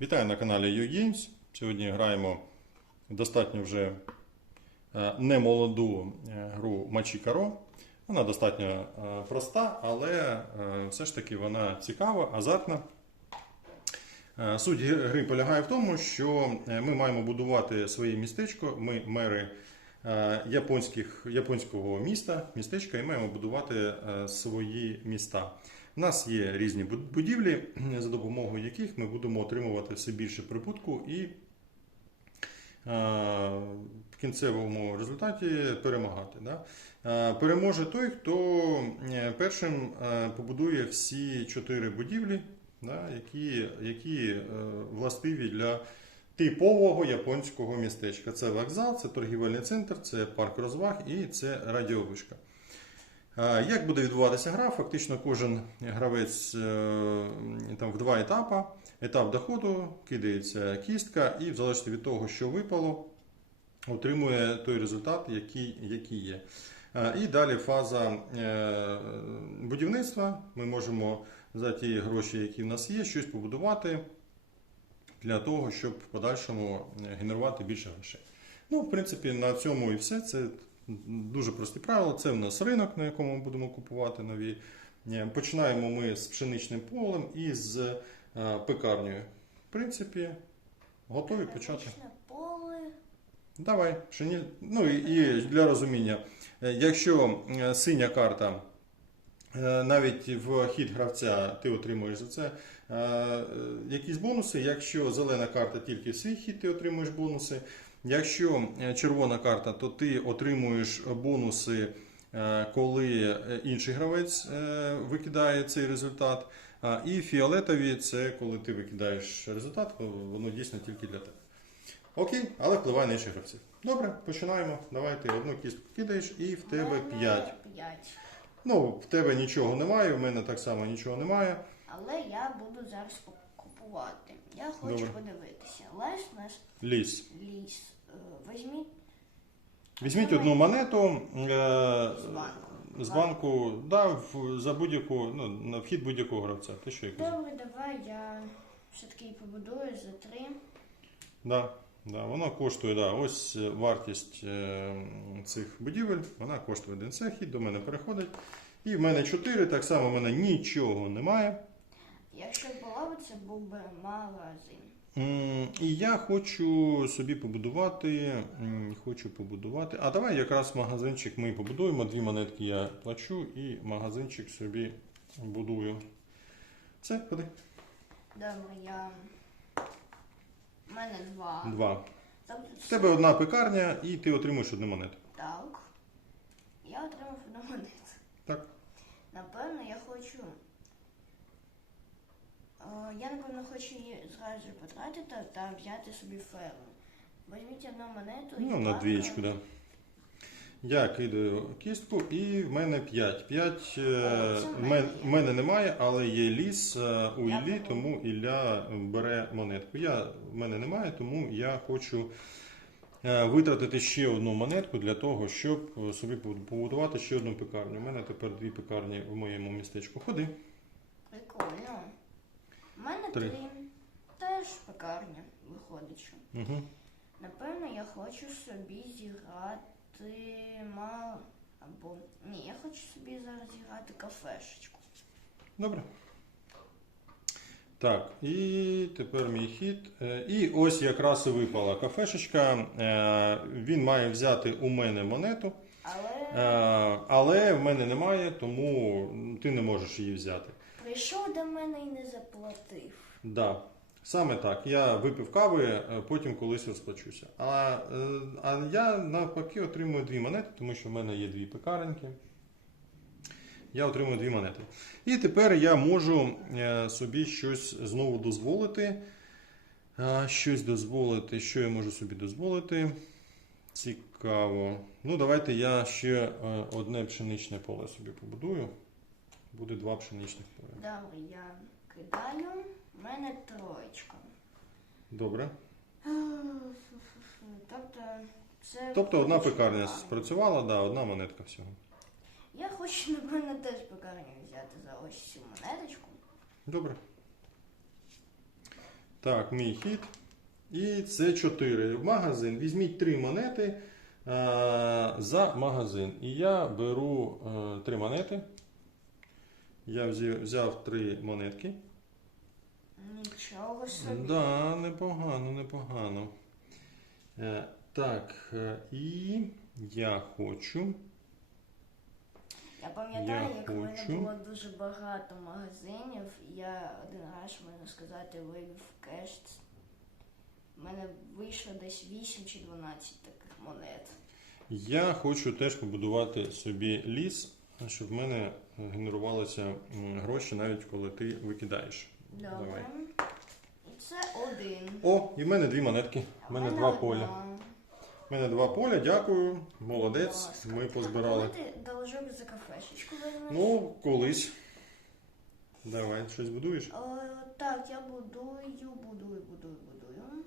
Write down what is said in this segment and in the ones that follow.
Вітаю на каналі YouGames. Сьогодні граємо достатньо вже е, немолоду е, гру Мачі Каро. Вона достатньо е, проста, але все ж таки вона цікава, азартна. Суть гри полягає в тому, що ми маємо будувати своє містечко. Ми мери японських, японського міста, містечка, і маємо будувати свої міста. У нас є різні будівлі, за допомогою яких ми будемо отримувати все більше прибутку і в кінцевому результаті перемагати. Переможе той, хто е, першим е, побудує всі чотири будівлі, які, які е, властиві для типового японського містечка. Це вокзал, це торгівельний центр, це парк розваг і це радіовишка. Як буде відбуватися гра? Фактично кожен гравець е, там, в два етапи. Етап доходу кидається кістка, і в залежності від того, що випало, отримує той результат, який, який є. І далі фаза е, будівництва. Ми можемо за ті гроші, які в нас є, щось побудувати для того, щоб в подальшому генерувати більше грошей. Ну, в принципі, на цьому і все. Це дуже прості правила. Це в нас ринок, на якому ми будемо купувати нові. Е, Починаємо ми з пшеничним полем і з е, пекарнею. В принципі, готові почати. Пшеничне поле. Давай, пшені... ну і, для розуміння, е, якщо синя карта, навіть в хід гравця ти отримуєш за це якісь бонуси. Якщо зелена карта тільки в свій хід, ти отримуєш бонуси. Якщо е, червона карта, то ти отримуєш бонуси, е, коли е, інший гравець викидає цей результат. І фіолетові це коли ти викидаєш результат, воно дійсно тільки для тебе. Окей, але впливає на інших гравців. Добре, починаємо. Давай ти одну кістку кидаєш і в тебе Мене 5. п'ять. Ну, в тебе нічого немає, в мене так само нічого немає. Але я буду зараз купувати. Я хочу Добре. подивитися. Лес наш Ліс. ліс. Візьміть Візьміть одну монету е, з банку. з банку, да, в- за будь-яку, ну, на вхід будь-якого гравця. Ти що я казав? Добре, давай я все-таки побудую за три. Да, да, воно коштує, да, ось е, вартість е, цих будівель, вона коштує один цех, і до мене переходить. І в мене 4, так само в мене нічого немає. Якщо була б, це був би магазин. І я хочу собі побудувати. Хочу побудувати. А давай якраз магазинчик ми побудуємо. Дві монетки я плачу і магазинчик собі будую. Все, ходи. Добре, я. У мене два. Два. Тобто В тебе одна пекарня, і ти отримуєш одну монету. Так. Я отримав одну монету. Так. Напевно, я хочу. Е, Я, напевно, хочу її зразу потратити та взяти собі ферму. Візьміть одну монету і Ну, на двієчку, да. Я кидаю кістку, і в мене 5. 5 О, в мене немає, але є ліс е, у Я Іллі, беру. тому Ілля бере монетку. Я, в мене немає, тому я хочу е, витратити ще одну монетку для того, щоб е, собі побудувати ще одну пекарню. У мене тепер дві пекарні в моєму містечку. Ходи. Прикольно. У мене Три. три. Теж пекарня виходить. що. Угу. Напевно, я хочу собі зіграти мало. Або. Ні, я хочу собі зараз зіграти кафешечку. Добре. Так, і тепер мій хід. Е, І ось якраз і випала кафешечка. Е, Він має взяти у мене монету, Але е, але в мене немає, тому ти не можеш її взяти. Прийшов до мене і не заплатив. Да. Саме так. Я випив кави, е, потім колись розплачуся. А, е, а я навпаки отримую дві монети, тому що в мене є дві пекареньки. Я отримую дві монети. І тепер я можу е, собі щось знову дозволити. Щось дозволити. Що я можу собі дозволити? Цікаво. Ну, давайте я ще одне пшеничне поле собі побудую. Буде два пшеничних поля. Добре, я кидаю. У мене троєчка. Добре. Тобто, це. Тобто одна пекарня спрацювала, да, одна монетка всього. Я хочу, напевно, теж пекарню взяти за ось цю монеточку. Добре. Так, мій хід. І це 4. В магазин. Візьміть 3 монети е, за магазин. І я беру 3 монети. Я взяв, взяв 3 монетки. Нічого собі. Да, непогано, непогано. Е, так, е, і я хочу. Я пам'ятаю, Я як в мене хочу. було дуже багато магазинів, і я один раз, можна сказати, вивів кеш. У мене вийшло десь 8 чи 12 таких монет. Я хочу теж побудувати собі ліс, щоб в мене генерувалися гроші, навіть коли ти викидаєш. Добре. Давай. Це один. О, і в мене дві монетки. В мене два поля. В мене два поля, дякую. Молодець. Ми позбирали. ти должок за кафешечку візьмеш? Ну, колись. Давай, щось будуєш? Е, так, я будую, будую, будую, будую.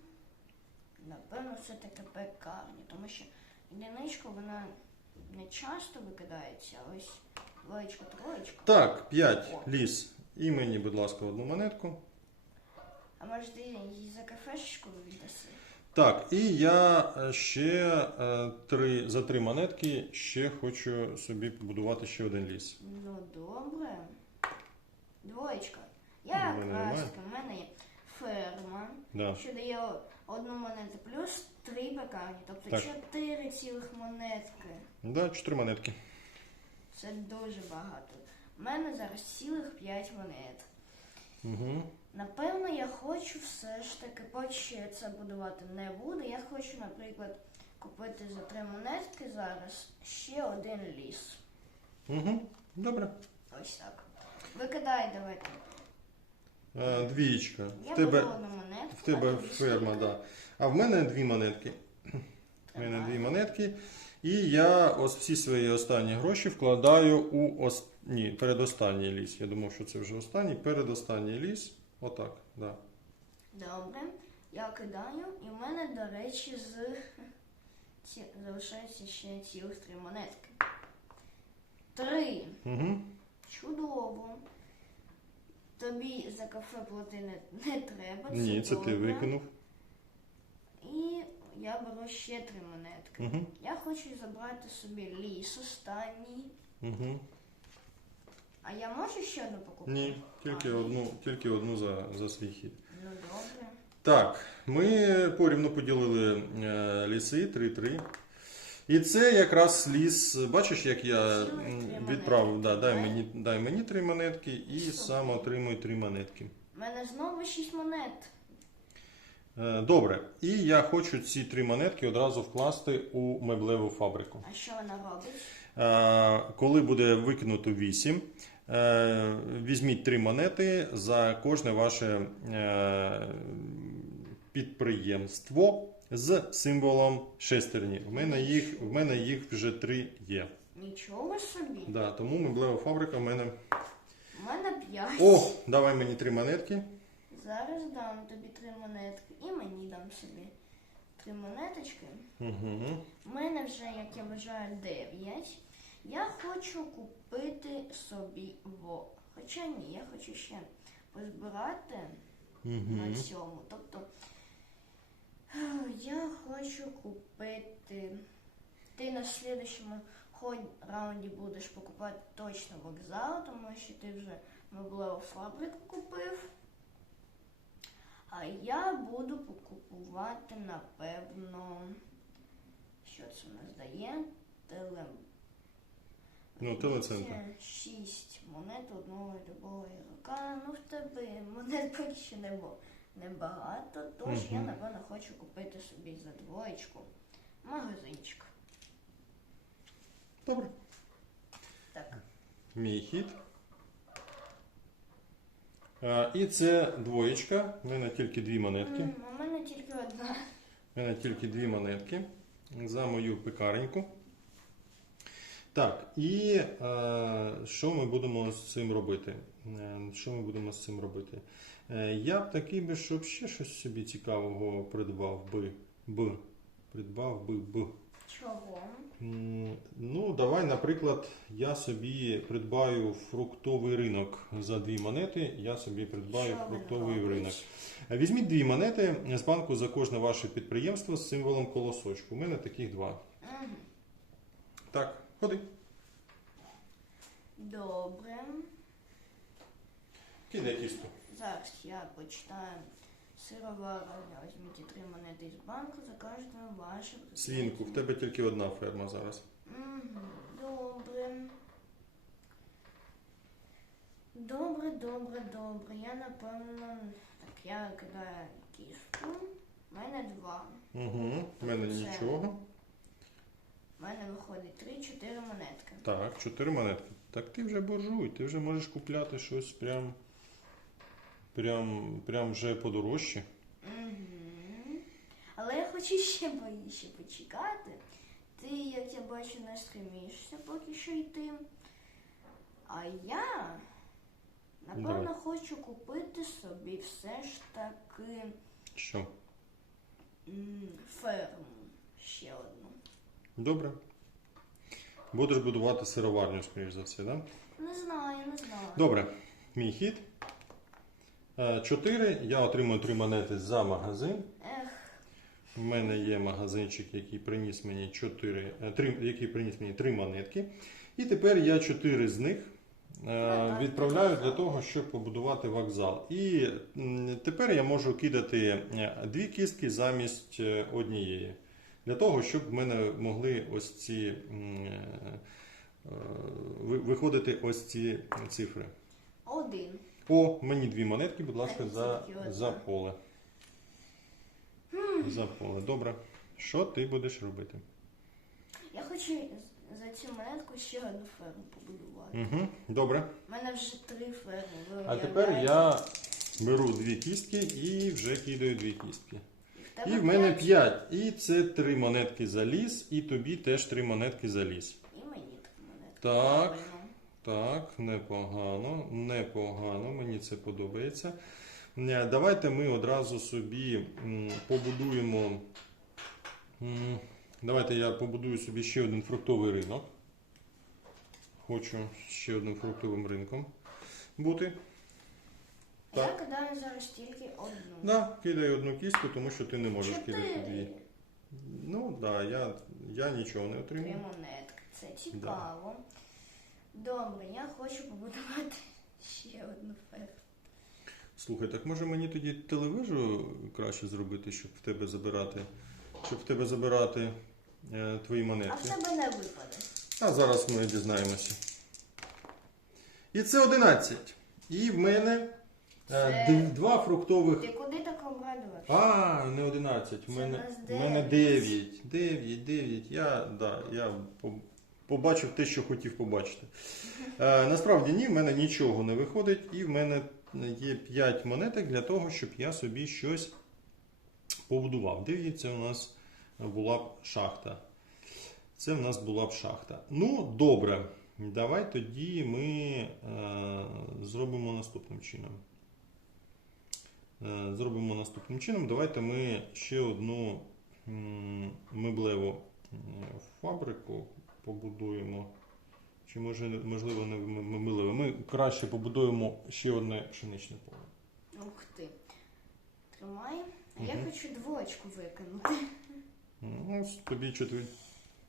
Напевно, все таки пекарня, тому що одиничка вона не часто викидається, ось двоєчка, троєчка. Так, 5 ліс. І мені, будь ласка, одну монетку. А може ти її за кафешечку віддаси? Так, і я е, ще е, три, за три монетки ще хочу собі побудувати ще один ліс. Ну добре. Двоєчка. У Я мене немає. у мене є ферма, Да. що дає одну монету плюс три пекарні, тобто Так. чотири цілих монетки. Да, чотири монетки. Це дуже багато. У мене зараз цілих 5 монет. Угу. Напевно, я хочу все ж таки, поки я це будувати не буду. Я хочу, наприклад, купити за 3 монетки зараз ще один ліс. Угу. Добре. Ось так. Викидай давайте. Е, двієчка. Я В тебе, беру одну монетку. в тебе а тобі ферма, скільки? да. А в мене дві монетки. У мене дві монетки. І я ось всі свої останні гроші вкладаю у ос... Ні, передостанній ліс. Я думав, що це вже останній. Передостанній ліс. Отак, да. Добре. Я кидаю, і в мене, до речі, з ці... залишається ще цілих три монетки. Три. Угу. Чудово. Тобі за кафе плати не, не треба. Ні, це ти викинув. І я беру ще три монетки. Угу. Я хочу забрати собі ліс останній. Угу. А я можу ще одну покупати? Ні, тільки А, одну, тільки одну за, за свій хід. Ну добре. Так, ми порівну поділили е, ліси 3-3. І це якраз ліс. Бачиш, як я відправив. Да, дай, мені, дай мені три монетки і сам отримуй три монетки. У мене знову шість монет. Е, Добре. І я хочу ці три монетки одразу вкласти у меблеву фабрику. А що вона робить? Е, Коли буде викинуто 8, е, візьміть три монети за кожне ваше підприємство з символом шестерні. В мене їх, в мене їх вже три є. Нічого собі. Да, тому меблева фабрика в мене. У мене п'ять. О, давай мені три монетки. Зараз дам тобі три монетки і мені дам собі три монеточки. Угу. У мене вже, як я вважаю, 9. Я хочу купити собі во. Хоча ні, я хочу ще позбирати на Угу. цьому. Тобто е, я хочу купити. Ти на слідчому раунді будеш покупати точно вокзал, тому що ти вже меблеву фабрику купив. А я буду покупувати, напевно, що це в нас дає? Теле... Ну, телецентр. Це Шість монет одного любого ігрока. Ну, в тебе монет поки що не було небагато, тож я, напевно, хочу купити собі за двоєчку магазинчик. Добре. Так, Мій хід. А, і це двоєчка. У мене тільки дві монетки. У мене тільки одна. У мене тільки дві монетки за мою пекареньку. Так, і е, що ми будемо з цим робити? Е, що ми будемо з цим робити? Е, я б такий би, щоб ще щось собі цікавого придбав би. Б. Придбав би б. Чого? Ну, давай, наприклад, я собі придбаю фруктовий ринок за дві монети. Я собі придбаю Що фруктовий ринок. Візьміть дві монети з банку за кожне ваше підприємство з символом колосочку. У мене таких два. Мгм. Так, ходи. Добре. Кидай тісто. Зараз я почитаю. Сироварення. Візьміть три монети з банку за кожне ваше. Свінку, в тебе тільки одна ферма зараз. Добре. Добре, добре, добре. Я напевно. Так, я кидаю кістку. У мене два. Угу. У мене Це. нічого. У мене виходить три-чотири монетки. Так, чотири монетки. Так ти вже боржуй, ти вже можеш купляти щось прям. Прям, прям вже подорожче. Угу. Але я хочу ще ще почекати. Ти, як я бачу, не стремишся поки що йти. А я, напевно, Давай. хочу купити собі все ж таки Що? ферму. Ще одну. Добре. Будеш будувати сироварню, скоріш за все, так? Да? Не знаю, не знаю. Добре, мій хід. Е, Чотири. Я отримую три монети за магазин. У мене є магазинчик, який приніс мені чотири, е, три, який приніс мені три монетки. І тепер я чотири з них е, відправляю для того, щоб побудувати вокзал. І тепер я можу кидати е, дві кістки замість е, однієї. Для того, щоб в мене могли ось ці е, е, виходити ось ці цифри. один. О, мені дві монетки, будь ласка, за, за поле. За поле. Добре. Що ти будеш робити? Я хочу за цю монетку ще одну ферму побудувати. Угу. Добре. У мене вже три ферми. А тепер я беру дві кістки і вже кидаю дві кістки. І в мене п'ять, п'ять. І це три монетки за ліс, і тобі теж три монетки за ліс. І мені три монетки. Так. Так, непогано, непогано, мені це подобається. Е, Давайте ми одразу собі побудуємо. Давайте я побудую собі ще один фруктовий ринок. Хочу ще одним фруктовим ринком бути. А Я кидаю зараз тільки одну. Да, кидай одну кістку, тому що ти не можеш кидати дві. Ну так, да, я, я нічого не Три отримав. монетки. Це цікаво. Добре, я хочу побудувати ще одну ферму. Слухай, так може мені тоді телевижу краще зробити, щоб в тебе забирати, щоб в тебе забирати е, твої А в монетки. тебе не випаде. А зараз ми дізнаємося. І це 11. І в мене е, Це- д- два фруктових. Ти куди так обрадувався? А, не 11. В Це мене, нас в мене дев'ять. 9. 9, 9. Я, да, я по- побачив те, що хотів побачити. Е, насправді ні, в мене нічого не виходить, і в мене є 5 монеток для того, щоб я собі щось побудував. Дивіться, у нас була б шахта. Це в нас була б шахта. Ну, добре. Давай тоді ми е, зробимо наступним чином. Е, Зробимо наступним чином. Давайте ми ще одну меблеву фабрику побудуємо. Чи може, можливо, не м- м- Ми краще побудуємо ще одне пшеничне поле. Ух ти. Тримай. А я Мгм. хочу двоечку викинути. Ну, ось тобі четвір...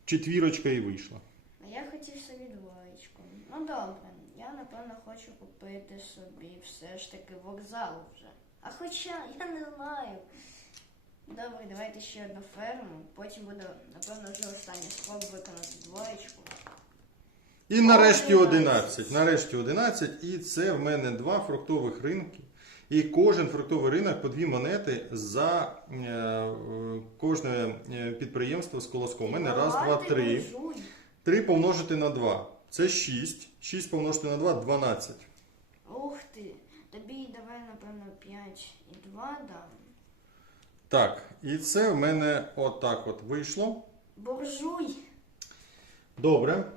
четвірочка і вийшла. А я хотів собі двоєчку. Ну добре, я напевно хочу купити собі все ж таки вокзал вже. А хоча я не знаю. Добре, давайте ще одну ферму. Потім буде, напевно, вже остання спроба виконати двоєчку. І нарешті 11. 11. Нарешті 11. І це в мене два фруктових ринки. І кожен фруктовий ринок по дві монети за е, кожне е, підприємство з колоском. У мене раз, два, Давайте три. помножити на 2. Це 6. 6 помножити на 2 12. Ух ти. Тобі давай, напевно, 5 і 2 дам. Так, і це в мене отак от вийшло. Буржуй. Добре.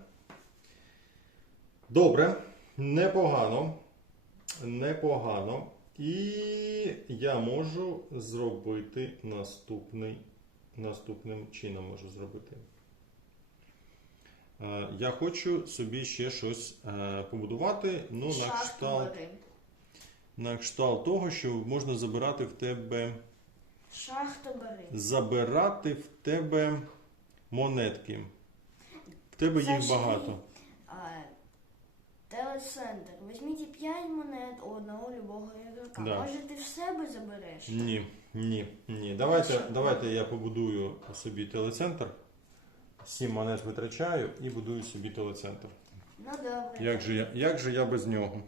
Добре. Непогано. Непогано. І я можу зробити наступний. Наступним чином можу зробити. Е, Я хочу собі ще щось е, побудувати, ну, на кшталт, на кшталт того, що можна забирати в тебе. Шахту бери. Забирати в тебе монетки. В тебе їх багато. А, телецентр. Візьміть 5 монет у одного любого ігрока. Да. Може ти в себе забереш? Ні, ні, ні. Давайте, давайте я побудую собі телецентр. Сім монет витрачаю і будую собі телецентр. Ну добре. Як же я, як же я без нього?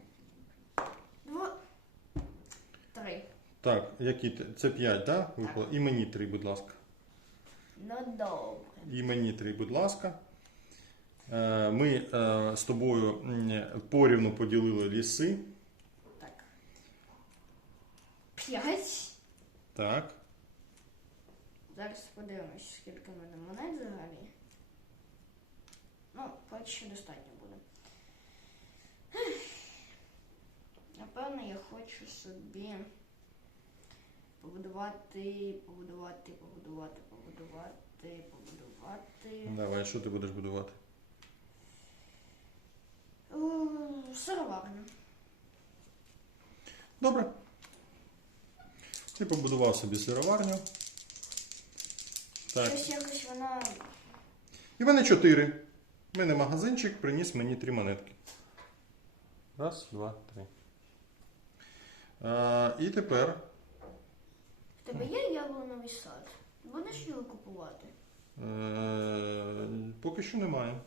Дво... Три. Так, які це 5, так? Випало? І мені 3, будь ласка. Ну добре. І мені 3, будь ласка. Е, Ми е, з тобою порівну поділили ліси. Так. П'ять. Так. Зараз подивимось, скільки в мене монет взагалі. Ну, поки що достатньо буде. Напевно, я хочу собі побудувати, побудувати, побудувати, побудувати, побудувати. Давай, що ти будеш будувати? Сироварню. Добре. Ти побудував собі сироварню. Так. Щось якось вона. І в мене 4. У мене магазинчик приніс мені 3 монетки. Раз, два, три. А, і тепер. В тебе є яблуновий сад? Будеш його купувати? Е, поки що немає.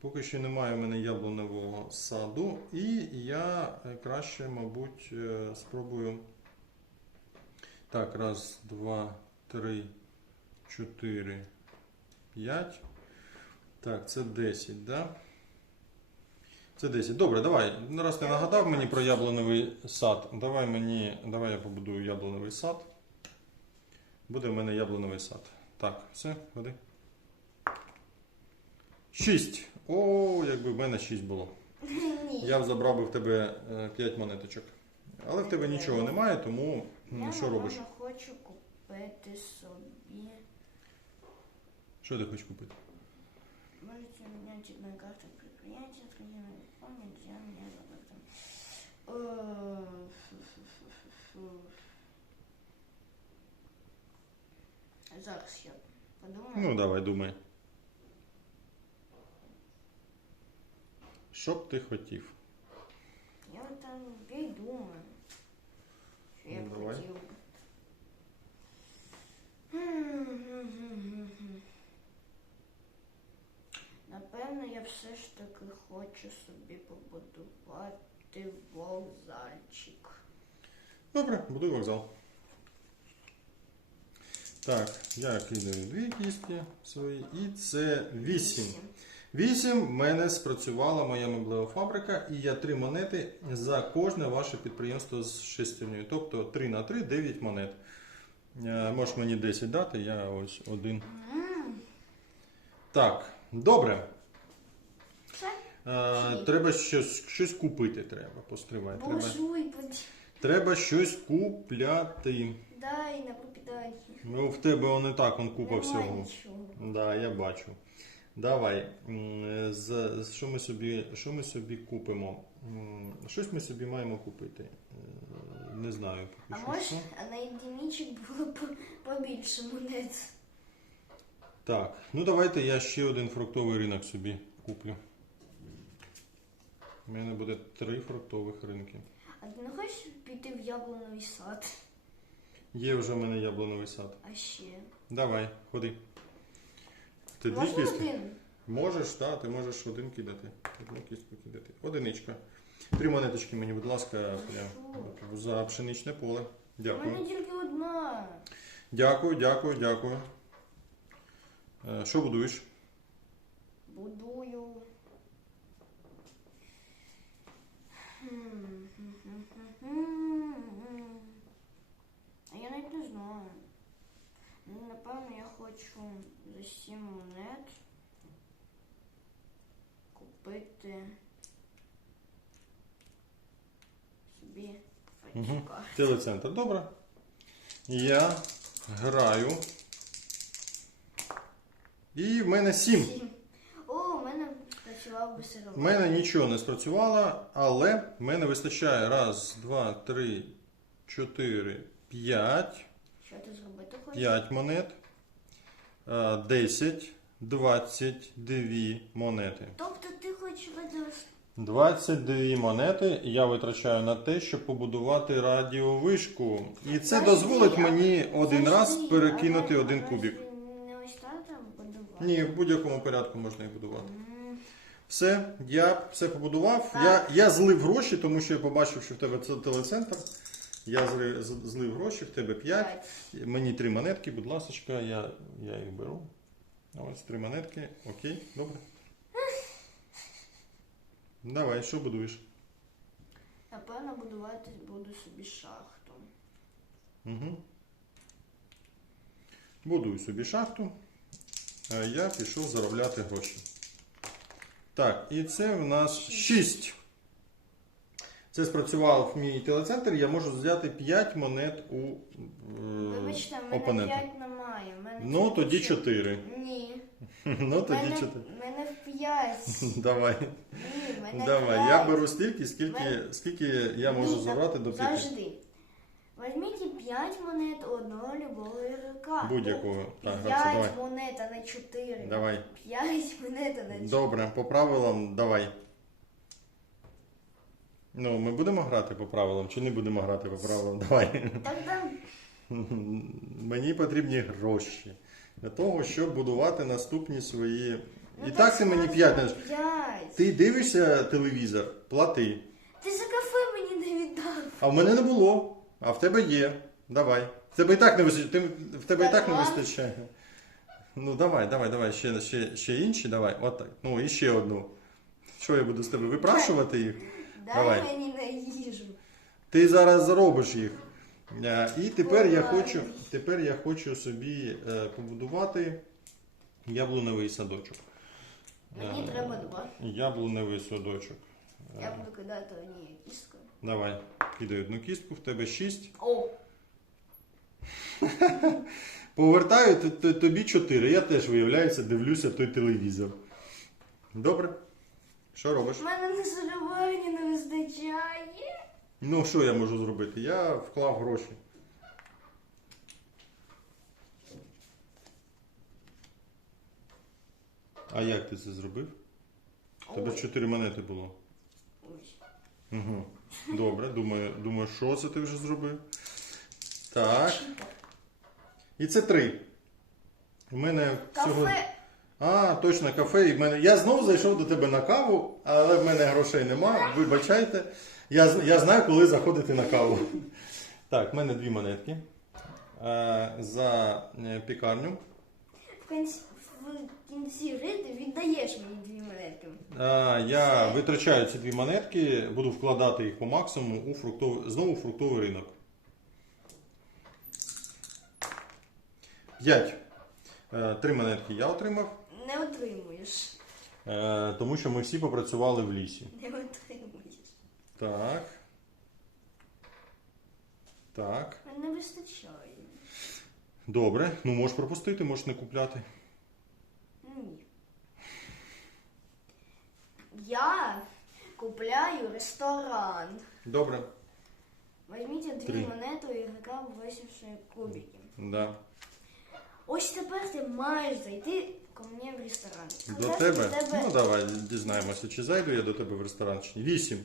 Поки що немає в мене яблуневого саду. І я е, краще, мабуть, е, спробую. Так, раз, два, три, чотири, п'ять. Так, це 10, да? Це 10. Добре, давай. Раз ти нагадав мені про яблуневий сад. Давай мені, давай я побудую яблуневий сад. Буде в мене яблуневий сад. Так, все, ходи. Шість. О, якби в мене шість було. Я б забрав би в тебе 5 монеточок. Але в тебе нічого немає, тому Я, що робиш? напевно, хочу купити собі. Що ти хочеш купити? Можете менять одной картой предприятия, откровенно помнить, я меня забыл там. Зараз я подумаю. Ну, давай, думай. Що б ти хотів? Я там й думаю. Що я Ну, б давай. хотів. Напевно, я все ж таки хочу собі побудувати вокзальчик. Добре, будуй вокзал. Так, я кидаю дві кістки свої, і це 8. 8 в мене спрацювала моя меблева фабрика, і я 3 монети за кожне ваше підприємство з шестернею. Тобто 3 на 3 9 монет. Е, Можеш мені 10 дати, я ось один. Так, добре. Е, треба щось, щось купити. Треба. Постривай. Треба, треба щось купляти. дай на попідай. Ну, в тебе он і так он купа Немає всього. нічого. Да, я бачу. Давай. З, з- що, ми собі, що ми собі купимо? М, Щось ми собі маємо купити. Е, Не знаю А поки може, що. а на єдиничок було б побільше монет. Так, ну давайте я ще один фруктовий ринок собі куплю. У мене буде три фруктових ринки. А ти не хочеш піти в яблуновий сад? Є вже в мене яблуновий сад. А ще. Давай, ходи. Ти дві Можна кістки? один? Можеш, так, ти можеш один кидати. Одну кістку кидати. Одиничка. Три монеточки мені, будь ласка, прям за пшеничне поле. У Дякую. мене тільки одна. Дякую, дякую, дякую. Е, Що будуєш? Будую. А я навіть не знаю. Ну, напевно, я хочу за 7 монет купити собі фальчика. Телецентр. Добре. Я граю. І в мене сім. Сім. О, у мене спрацював би сировар. В мене нічого не спрацювало, але в мене вистачає раз, два, три, чотири, п'ять. Що ти зробити хочеш? 5 монет, е, 10, 22 монети. Тобто ти хочеш видавати 22 монети я витрачаю на те, щоб побудувати радіовишку. І це Завжди, дозволить а- мені один раз перекинути але- один кубік. Не ось так там будувати. Ні, в будь-якому порядку можна їх будувати. М, Все, я все побудував. Я, я злив гроші, тому що я побачив, що в тебе це телецентр. Я злив, з- злив гроші, в тебе 5. п'ять. Мені три монетки, будь ласка, я, я їх беру. Ось три монетки. Окей, добре. Давай, що будуєш? Напевно, будувати буду собі шахту. Угу. Будую собі шахту. А я пішов заробляти гроші. Так, і це в нас 6. Це спрацював мій телецентр. Я можу взяти 5 монет у е, Вибачте, в мене опонента. 5 немає. в мене Ну, тільки тоді чотири. 4. Ні. Ну, тоді мене, 4. в мене в 5. Давай. Ні, в мене Давай, п'ять. я беру стільки, скільки, скільки я можу Ні, забрати до 5. Завжди. Візьміть 5 монет у одного любого ігрока. Будь-якого. Так, гравця, 5 давай. монет, а не 4. Давай. 5 монет, а не 4. Добре, по правилам давай. Ну, ми будемо грати по правилам чи не будемо грати по правилам? Давай. Так там Мені потрібні гроші для того, щоб будувати наступні свої. Ну, І так ти мені 5 даєш. 5. Ти дивишся телевізор, плати. Ти за кафе мені не віддав. А в мене не було, а в тебе є. Давай. В тебе і так не вистачає. В тебе і так не вистачає. Ну давай, давай, давай, ще, ще, ще інші, давай. От так. Ну і ще одну. Що я буду з тебе випрашувати їх? Дай Давай. мені на їжу. Ти зараз заробиш їх. Е, І тепер я хочу, тепер я хочу собі е, побудувати яблуневий садочок. Мені Е, треба два. Яблуневий садочок. Е, Я буду кидати однією кісткою. Давай, кидай одну кістку, в тебе шість. О, Повертаю тобі чотири. Я теж, виявляється, дивлюся той телевізор. Добре? Що робиш? в мене на солювання не вистачає. Ну, що я можу зробити? Я вклав гроші. А як ти це зробив? У тебе Ой. чотири монети було. Угу. Добре, думаю, думаю, що це ти вже зробив? Так. І це три. У мене всього. Кафе. А, точно, кафе. І в мене... Я знову зайшов до тебе на каву, але в мене грошей нема. Вибачайте. Я, з- я знаю, коли заходити на каву. Так, в мене дві монетки. Е, за е, пікарню. В кінці, в кінці віддаєш мені дві монетки. Е, я витрачаю ці дві монетки, буду вкладати їх по максимуму у фруктовий, знову у фруктовий ринок. П'ять. Е, Три монетки я отримав, Не отримуєш. е, тому що ми всі попрацювали в лісі. Не отримуєш. Так. Так. Не вистачає. Добре. Ну можеш пропустити, можеш не купляти. Ні. Я купляю ресторан. Добре. Візьміть дві Три. монети у ігрока, висівши кубики. Да. Ось тепер ти маєш зайти ко мені в ресторан. До Сказати тебе? Ну давай дізнаємося, чи зайду я до тебе в ресторан чи ні. Вісім.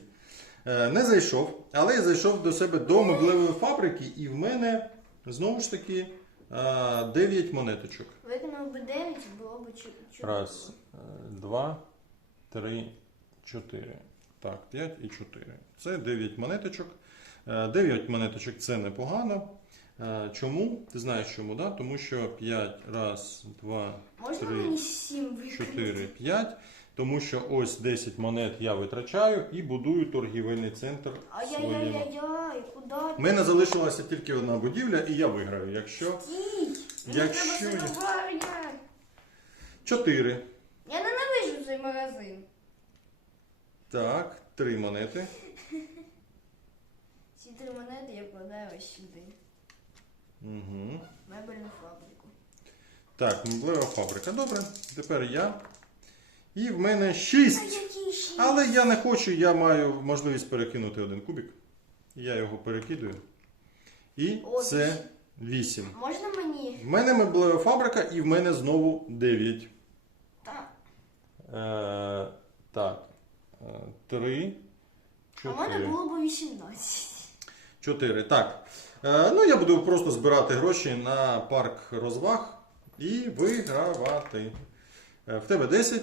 Е, не зайшов, але я зайшов до себе до меблевої фабрики, і в мене знову ж таки е, 9 монеточок. Викинув би 9, було б чу- чудово. Раз, е, два, три, чотири. Так, 5 і 4. Це 9 монеточок. 9 монеточок це непогано. Е, Чому? Ти знаєш чому, да? Тому що 5, раз, два, Можна мені 7 викинути? 4, 5. Тому що ось 10 монет я витрачаю і будую торгівельний центр своїм. Ай-яй-яй-яй, куди? У мене залишилася тільки одна будівля, і я виграю. Якщо Стій! Мені треба я- сироварня. 4. Я ненавижу цей магазин. Так, 3 монети. Ці три монети я вкладаю ось сюди. Угу. Мебельну фабрику. Так, меблева фабрика. Добре. Тепер я. І в мене 6. Але я не хочу, я маю можливість перекинути один кубик. Я його перекидую. І О, це 8. Можна мені? В мене меблева фабрика і в мене знову 9. Так. Е, так. 3. А в мене було б 18. 4. Так. Е, ну, я буду просто збирати гроші на парк розваг і вигравати. Е, в тебе 10.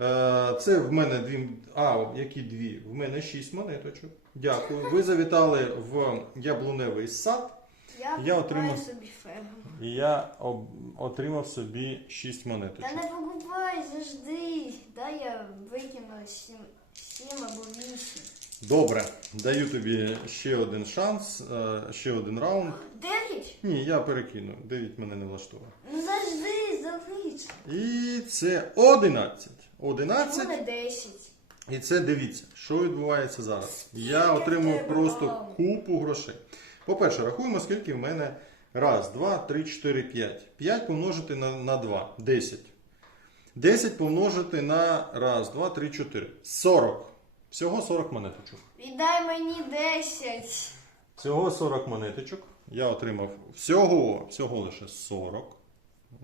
Е, це в мене дві. А, які дві? В мене 6 монеточок. Дякую. Ви завітали в яблуневий сад. Я, Я отримав. собі ферму. Я об- отримав собі 6 монеточок. Та не покупай завжди. Дай я викину 7, 7 або 8. Добре, даю тобі ще один шанс, е, ще один раунд. 9? Ні, я перекину. 9 мене не влаштовує. Ну завжди залиш. І це 11. 11. Чому не 10? І це дивіться, що відбувається зараз. Я отримав просто купу грошей. По-перше, рахуємо, скільки в мене. Раз, два, три, чотири, п'ять. П'ять помножити на, на 2. 10. 10 помножити на раз, два, три, чотири. 40. Всього 40 монеточок. Віддай мені 10. Всього 40 монеточок. Я отримав всього, всього лише 40.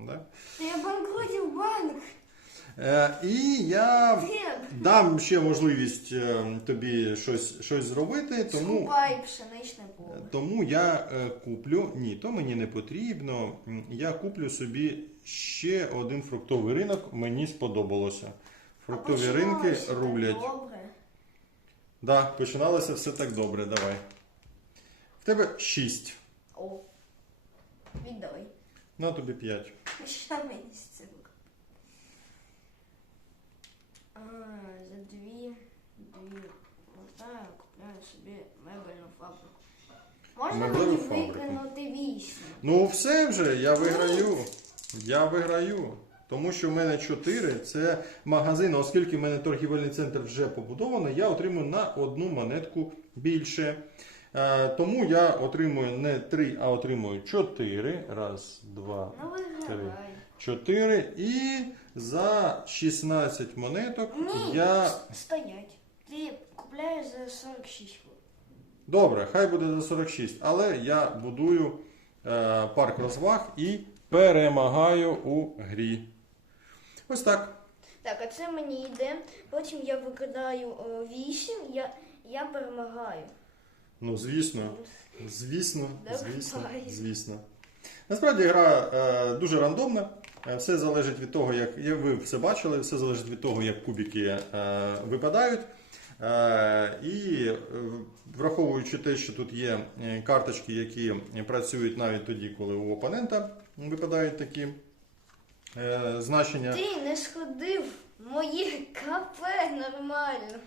Да? Та я банкротів банк. Е, і я дам ще можливість е, тобі щось, щось зробити, тому, Скупай пшеничне поле. тому я е, куплю. Ні, то мені не потрібно. М, Я куплю собі ще один фруктовий ринок. Мені сподобалося. Фруктові ринки рулять. Добре. Да, починалося все так добре. Давай. В тебе 6. О. Віддай. На тобі 5. Що мені з цим? А, за дві, дві я купляю собі мебельну фабрику. Можна Меблеву мені фабрику. викинути вісім? Ну, все вже, я виграю. Я виграю. Тому що в мене 4 це магазин, оскільки в мене торгівельний центр вже побудовано, я отримую на одну монетку більше. Е, тому я отримую не 3, а отримую 4. Раз, два, Ну вигравай. 4. І за 16 монеток Ні, я. стоять. Ти купляєш за 46 Добре, хай буде за 46, але я будую е, парк розваг і перемагаю у грі. Ось так. Так, а це мені йде. Потім я викидаю 8, я, я перемагаю. Ну, звісно, звісно, звісно, звісно. Насправді гра е, дуже рандомна. Е, Все залежить від того, як, як ви все бачили, все залежить від того, як кубики е, випадають. Е, і е, враховуючи те, що тут є е, карточки, які працюють навіть тоді, коли у опонента випадають такі е, значення. Ти не сходив в моє КП нормально.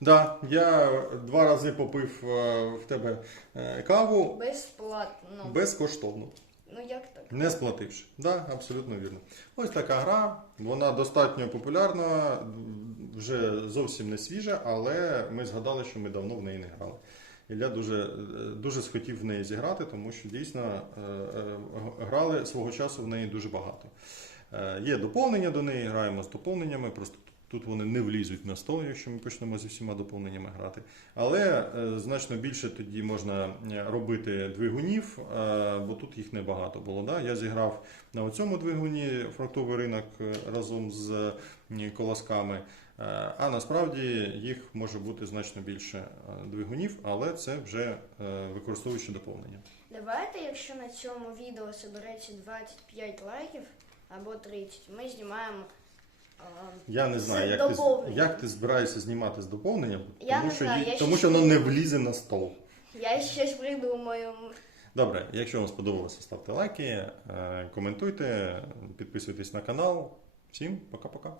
Да, я два рази попив е, в тебе е, каву Безплатно. безкоштовно. Ну як так? Не сплативши. Да, абсолютно вірно. Ось така гра. Вона достатньо популярна, вже зовсім не свіжа, але ми згадали, що ми давно в неї не грали. Ілля дуже, е, дуже схотів в неї зіграти, тому що дійсно е, е, грали свого часу в неї дуже багато. Е, Є доповнення до неї, граємо з доповненнями, просто тут вони не влізуть на стол, якщо ми почнемо зі всіма доповненнями грати. Але е, значно більше тоді можна е, робити двигунів, бо тут їх небагато було. Да? Я зіграв на цьому двигуні фруктовий ринок разом з колосками. А насправді їх може бути значно більше двигунів, але це вже використовуючи доповнення. Давайте, якщо на цьому відео собереться 25 лайків або 30, ми знімаємо. а, Я не знаю, З як ти, доповненням. як ти збираєшся знімати з доповненням, Я тому, не що, знаю, їй- я тому щось що воно не влізе на стол. Я щось придумаю. Добре, якщо вам сподобалося, ставте лайки, е, коментуйте, підписуйтесь на канал. Всім пока-пока.